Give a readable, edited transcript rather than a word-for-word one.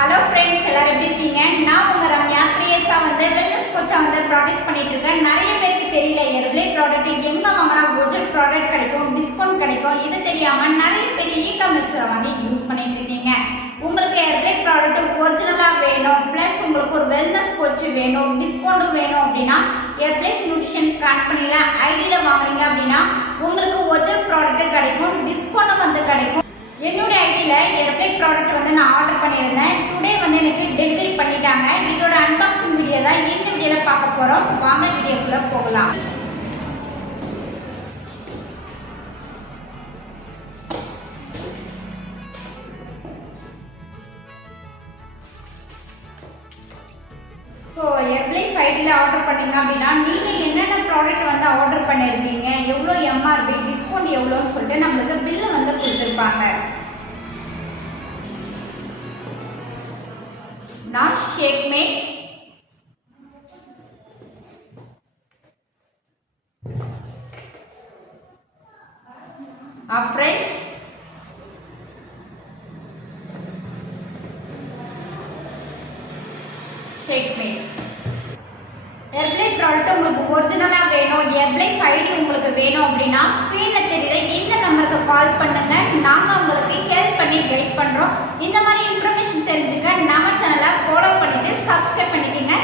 Hello friends, எல்லாரும் எப்படி இருக்கீங்க? நான் உங்க ரம்யா. 3 இயர்ஸா வெல்னஸ் கோச்சா ப்ராக்டிஸ் பண்ணிட்டு இருக்கேன். நிறைய பேருக்கு தெரியல ஹெர்ப்ளே ப்ராடக்ட் எங்க வாங்கினா ஒரிஜினல் ப்ராடக்ட் கிடைக்கும், டிஸ்கவுண்ட் கிடைக்கும், இது தெரியாம நிறைய பேர் இ-காமர்ஸ்ல வாங்கி யூஸ் பண்ணிட்டு இருக்கீங்க. உங்களுக்கு ஹெர்ப்ளே ப்ராடக்ட் ஒரிஜினலா வேணும், பிளஸ் உங்களுக்கு ஒரு வெல்னஸ் கோச் வேணும், டிஸ்கவுண்ட் வேணும் அப்படின்னா ஹெர்ப்ளே நியூட்ரிஷன் கம்பெனில ஐடியில வாங்குறீங்க அப்படின்னா உங்களுக்கு ஒரிஜினல் ப்ராடக்ட் கிடைக்கும், டிஸ்கவுண்ட் கிடைக்கும். என்னோட ஐடியில ஹெர்ப்ளே ப்ராடக்ட் நான் ஆர்டர் பண்ணியிருந்தேன். டுடே எனக்கு டெலிவரி பண்ணிட்டாங்க. இதோட அன்பாக்சிங் வீடியோ தான் இந்த வீடியோல பார்க்க போறோம். வாங்க வீடியோக்குள்ள போகலாம். ஹெர்ப்ளே ஐடியில ஆர்டர் பண்ணீங்க அப்படின்னா நீங்க என்னென்ன ப்ராடக்ட் ஆர்டர் பண்ணிருக்கீங்க, எவ்வளோ எம்ஆர்பி, டிஸ்கவுண்ட் எவ்வளோன்னு சொல்லிட்டு நம்மளுக்கு பில்லு கொடுத்துருப்பாங்க. நான் ஷேக்மேட், அஃப்ரெஷ், ஷேக்மேட். ஹெர்ப்ளே ப்ராடக்ட் உங்களுக்கு ஒரிஜினலா வேணும், ஹெர்ப்ளே ஐடி உங்களுக்கு வேணும் அப்படின்னா ஸ்கிரீன்ல தெரியுற இந்த நம்பருக்கு கால் பண்ணுங்க. நாங்க உங்களுக்கு ஹெல்ப் பண்ணி கைட் பண்றோம். இந்த மாதிரி இன்ஃபர்மேஷன் தெரிஞ்சுக்க நம்ம சேனலை ஃபாலோ பண்ணிட்டு சப்ஸ்கிரைப் பண்ணிக்கங்க.